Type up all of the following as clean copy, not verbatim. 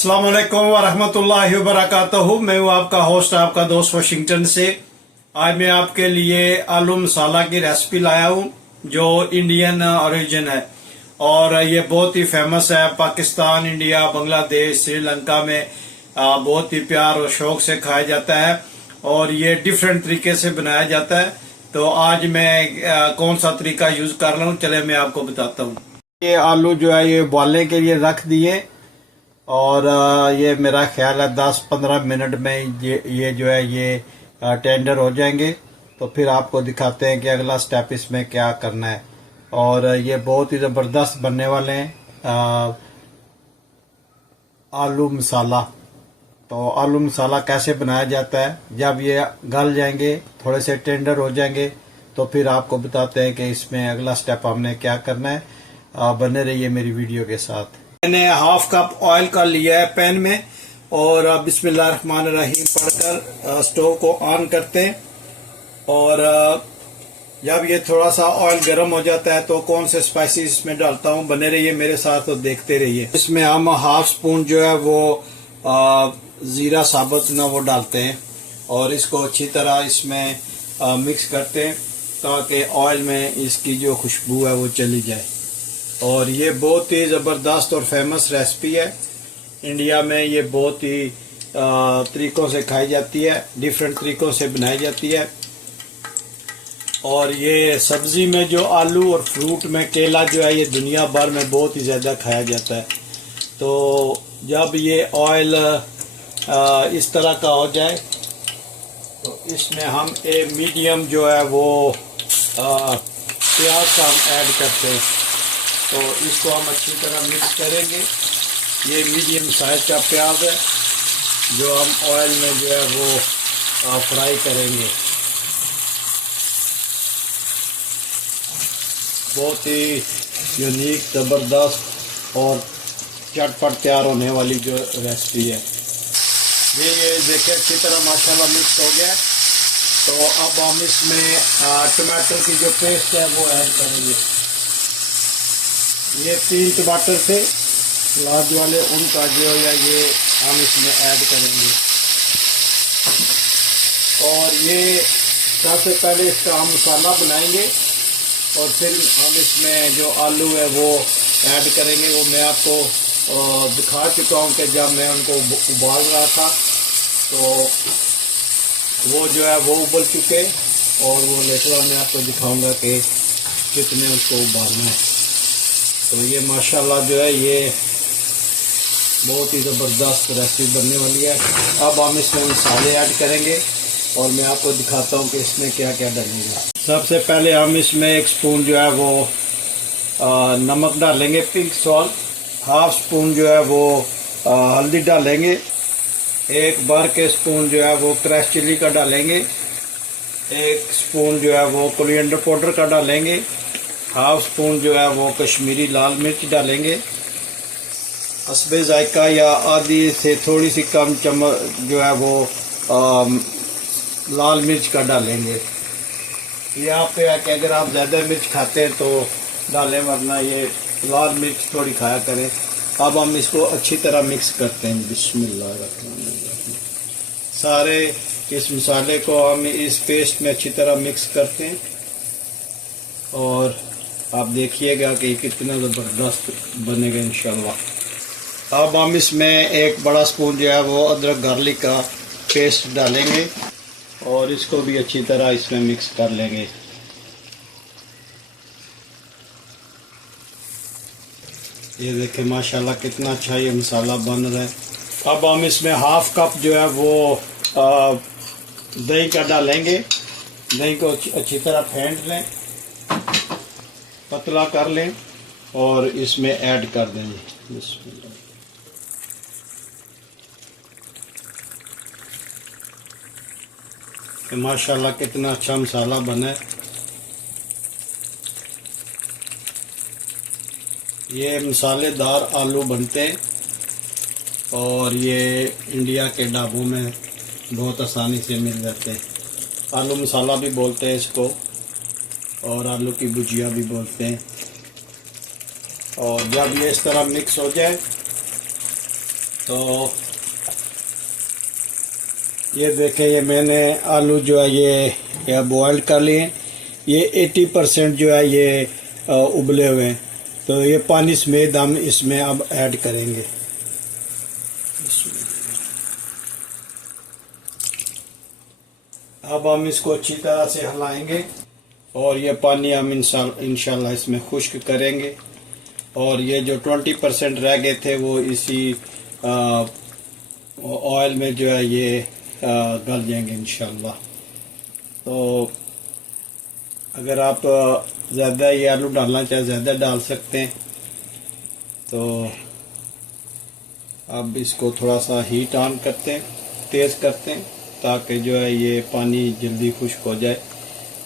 अस्सलाम वालेकुम वरहमतुल्लाहि वबरकातुहू। मैं हूँ आपका होस्ट, आपका दोस्त वाशिंगटन से। आज मैं आपके लिए आलू मसाला की रेसिपी लाया हूँ जो इंडियन ओरिजिन है और ये बहुत ही फेमस है। पाकिस्तान, इंडिया, बांग्लादेश, श्रीलंका में बहुत ही प्यार और शौक से खाया जाता है और ये डिफरेंट तरीके से बनाया जाता है। तो आज मैं कौन सा तरीका यूज कर रहा हूँ, चले मैं आपको बताता हूँ। ये आलू जो है ये उबालने के लिए रख दिए और ये मेरा ख्याल है 10-15 मिनट में ये जो है ये टेंडर हो जाएंगे। तो फिर आपको दिखाते हैं कि अगला स्टेप इसमें क्या करना है। और ये बहुत ही ज़बरदस्त बनने वाले हैं आलू मसाला। तो आलू मसाला कैसे बनाया जाता है, जब ये गल जाएंगे, थोड़े से टेंडर हो जाएंगे, तो फिर आपको बताते हैं कि इसमें अगला स्टेप हमने क्या करना है। बने रहिए मेरी वीडियो के साथ। मैंने हाफ कप ऑयल का लिया है पैन में और बिस्मिल्लाहिर्रहमानिर्रहीम पढ़कर स्टोव को ऑन करते हैं। और जब ये थोड़ा सा ऑयल गर्म हो जाता है तो कौन से स्पाइसेस इसमें डालता हूँ, बने रहिए मेरे साथ और देखते रहिए। इसमें हम हाफ स्पून जो है वो जीरा साबुत ना वो डालते हैं और इसको अच्छी तरह इसमें मिक्स करते हैं ताकि ऑयल में इसकी जो खुशबू है वो चली जाए। और ये बहुत ही ज़बरदस्त और फेमस रेसिपी है। इंडिया में ये बहुत ही तरीक़ों से खाई जाती है, डिफरेंट तरीक़ों से बनाई जाती है। और ये सब्ज़ी में जो आलू और फ्रूट में केला जो है ये दुनिया भर में बहुत ही ज़्यादा खाया जाता है। तो जब ये ऑयल इस तरह का हो जाए तो इसमें हम एक मीडियम जो है वो प्याज का हम ऐड करते हैं। तो इसको हम अच्छी तरह मिक्स करेंगे। ये मीडियम साइज का प्याज है जो हम ऑयल में जो है वो फ्राई करेंगे। बहुत ही यूनिक, ज़बरदस्त और चटपट तैयार होने वाली जो रेसिपी है ये देखिए अच्छी तरह माशाल्लाह मिक्स हो गया। तो अब हम इसमें टमाटर की जो पेस्ट है वो ऐड करेंगे। ये 3 टमाटर थे लार्ज वाले, उनका जो है ये हम इसमें ऐड करेंगे। और ये सबसे पहले इसका हम मसाला बनाएंगे और फिर हम इसमें जो आलू है वो ऐड करेंगे। वो मैं आपको दिखा चुका हूँ कि जब मैं उनको उबाल रहा था तो वो जो है वो उबल चुके और वो लेकर मैं आपको दिखाऊंगा कि कितने उसको उबालना है। तो ये माशाल्लाह जो है ये बहुत ही ज़बरदस्त रेसिपी बनने वाली है। अब हम इसमें मसाले ऐड करेंगे और मैं आपको दिखाता हूँ कि इसमें क्या क्या डालेंगे। सबसे पहले हम इसमें 1 स्पून जो है वो नमक डालेंगे, पिंक सॉल्ट। हाफ स्पून जो है वो हल्दी डालेंगे। 1 भर के स्पून जो है वो क्रश चिली का डालेंगे। 1 स्पून जो है वो कोरिएंडर पाउडर का डालेंगे। हाफ स्पून जो है वो कश्मीरी लाल मिर्च डालेंगे। हस्बे जायका या आधी से थोड़ी सी कम चम्मच जो है वो लाल मिर्च का डालेंगे। ये आप पे है कि अगर आप ज़्यादा मिर्च खाते हैं तो डालें, वरना ये लाल मिर्च थोड़ी खाया करें। अब हम इसको अच्छी तरह मिक्स करते हैं। बिस्मिल्लाहिर्रहमानिर्रहीम। सारे इस मसाले को हम इस पेस्ट में अच्छी तरह मिक्स करते हैं और आप देखिएगा कि कितना ज़बरदस्त बनेगा इंशाल्लाह। अब हम इसमें 1 बड़ा स्पून जो है वो अदरक गार्लिक का पेस्ट डालेंगे और इसको भी अच्छी तरह इसमें मिक्स कर लेंगे। ये देखें माशाल्लाह कितना अच्छा ये मसाला बन रहा है। अब हम इसमें हाफ कप जो है वो दही का डालेंगे। दही को अच्छी तरह फेंट लें, पतला कर लें और इसमें ऐड कर देंगे। माशाल्लाह कितना अच्छा मसाला बना है। ये मसालेदार आलू बनते हैं और ये इंडिया के ढाबों में बहुत आसानी से मिल जाते हैं। आलू मसाला भी बोलते हैं इसको और आलू की भुजिया भी बोलते हैं। और जब ये इस तरह मिक्स हो जाए तो ये देखें, ये मैंने आलू जो है ये बॉयल कर लिए। ये 80% जो है ये उबले हुए हैं। तो ये पानी समेत हम इसमें अब ऐड करेंगे। अब हम इसको अच्छी तरह से हिलाएंगे और ये पानी हम इंशाल्लाह इसमें खुश्क करेंगे। और ये जो 20% रह गए थे वो इसी ऑयल में जो है ये गल जाएंगे इंशाल्लाह। तो अगर आप ज़्यादा ये आलू डालना चाहे ज़्यादा डाल सकते हैं। तो अब इसको थोड़ा सा हीट ऑन करते हैं, तेज़ करते हैं, ताकि जो है ये पानी जल्दी खुश्क हो जाए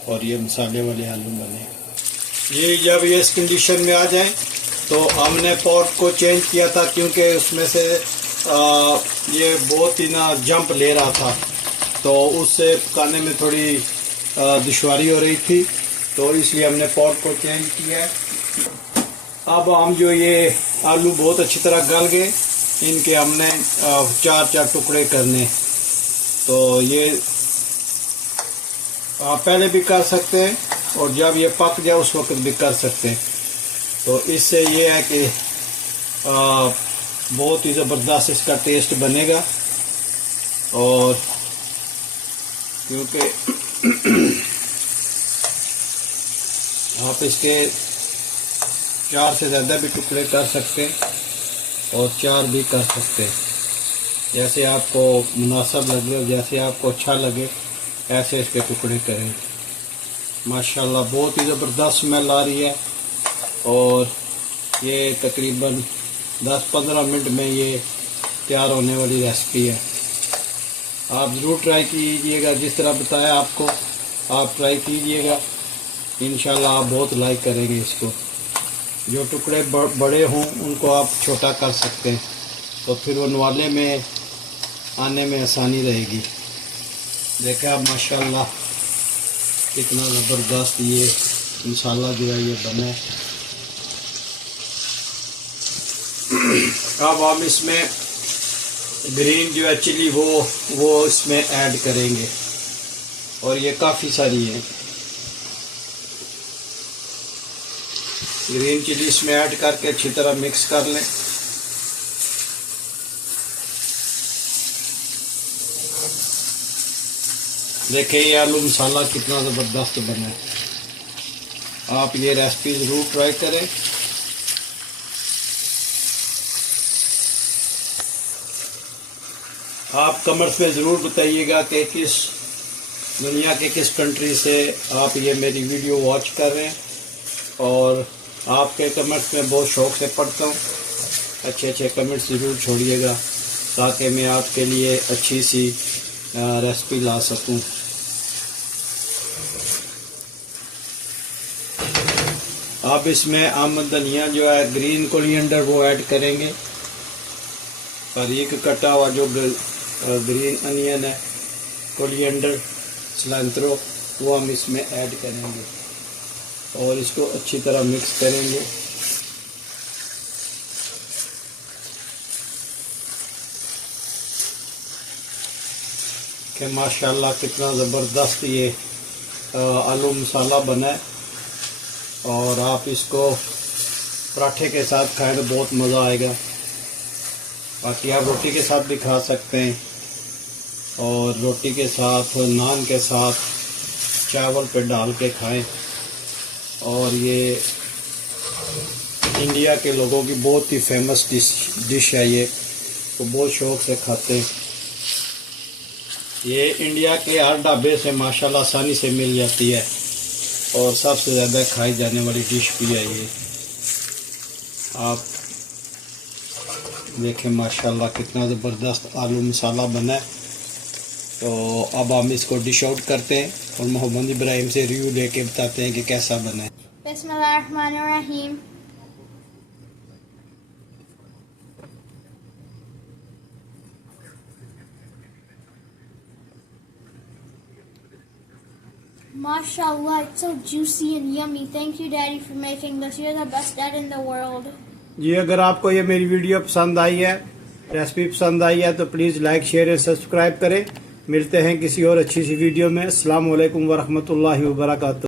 और ये मसाले वाले आलू बने। ये जब ये इस कंडीशन में आ जाए तो हमने पॉट को चेंज किया था, क्योंकि उसमें से ये बहुत ही ना जंप ले रहा था, तो उससे पकाने में थोड़ी दुश्वारी हो रही थी, तो इसलिए हमने पॉट को चेंज किया है। अब हम जो ये आलू बहुत अच्छी तरह गल गए, इनके हमने 4-4 टुकड़े करने। तो ये आप पहले भी कर सकते हैं और जब ये पक जाए उस वक्त भी कर सकते हैं। तो इससे ये है कि बहुत ही ज़बरदस्त इसका टेस्ट बनेगा। और क्योंकि आप इसके 4 से ज़्यादा भी टुकड़े कर सकते हैं और 4 भी कर सकते हैं, जैसे आपको मुनासिब लगे और जैसे आपको अच्छा लगे ऐसे इसके टुकड़े करें। माशाल्लाह बहुत ही ज़बरदस्त स्मेल आ रही है और ये तकरीबन 10-15 मिनट में ये तैयार होने वाली रेसिपी है। आप ज़रूर ट्राई कीजिएगा, जिस तरह बताया आपको आप ट्राई कीजिएगा, इंशाल्लाह आप बहुत लाइक करेंगे इसको। जो टुकड़े बड़े हों उनको आप छोटा कर सकते हैं, तो फिर वो नवाले में आने में आसानी रहेगी। देखा आप माशाल्लाह कितना ज़बरदस्त ये मसाला जो है ये बना है। अब हम इसमें ग्रीन जो है चिली वो इसमें ऐड करेंगे और ये काफ़ी सारी है। ग्रीन चिली इसमें ऐड करके अच्छी तरह मिक्स कर लें। देखिए ये आलू मसाला कितना ज़बरदस्त बना है। आप ये रेसिपी ज़रूर ट्राई करें। आप कमेंट्स में ज़रूर बताइएगा कि किस दुनिया के किस कंट्री से आप ये मेरी वीडियो वॉच कर रहे हैं, और आपके कमेंट्स में बहुत शौक़ से पढ़ता हूँ। अच्छे कमेंट्स ज़रूर छोड़िएगा ताकि मैं आपके लिए अच्छी सी रेसिपी ला सकूं। आप इसमें आम धनिया जो है ग्रीन कोरिएंडर वो ऐड करेंगे, बारीक कटा हुआ जो ग्रीन अनियन है, कोरिएंडर, सिलेंट्रो, वो हम इसमें ऐड करेंगे और इसको अच्छी तरह मिक्स करेंगे। कि माशाल्लाह कितना ज़बरदस्त ये आलू मसाला बना है, और आप इसको पराठे के साथ खाएं तो बहुत मज़ा आएगा। बाकी आप रोटी के साथ भी खा सकते हैं, और रोटी के साथ, नान के साथ, चावल पे डाल के खाएं। और ये इंडिया के लोगों की बहुत ही फेमस डिश है, ये तो बहुत शौक़ से खाते हैं। ये इंडिया के हर ढाबे से माशाल्लाह आसानी से मिल जाती है और सबसे ज़्यादा खाई जाने वाली डिश भी है ये। आप देखें माशाल्लाह कितना ज़बरदस्त आलू मसाला बना है। तो अब हम इसको डिश आउट करते हैं और मोहम्मद इब्राहिम से रिव्यू लेके बताते हैं कि कैसा बना है। बिस्मिल्लाहिर्रहमानिर्रहीम। Mashallah, it's so juicy and yummy. Thank you, Daddy, for making this. You're the best dad in the world. जी, अगर आपको ये मेरी वीडियो पसंद आई है रेसिपी पसंद आई है तो please like share and subscribe करें। मिलते हैं किसी और अच्छी सी वीडियो में। अस्सलाम वालेकुम वरहमतुल्लाहि वबरकातुहू।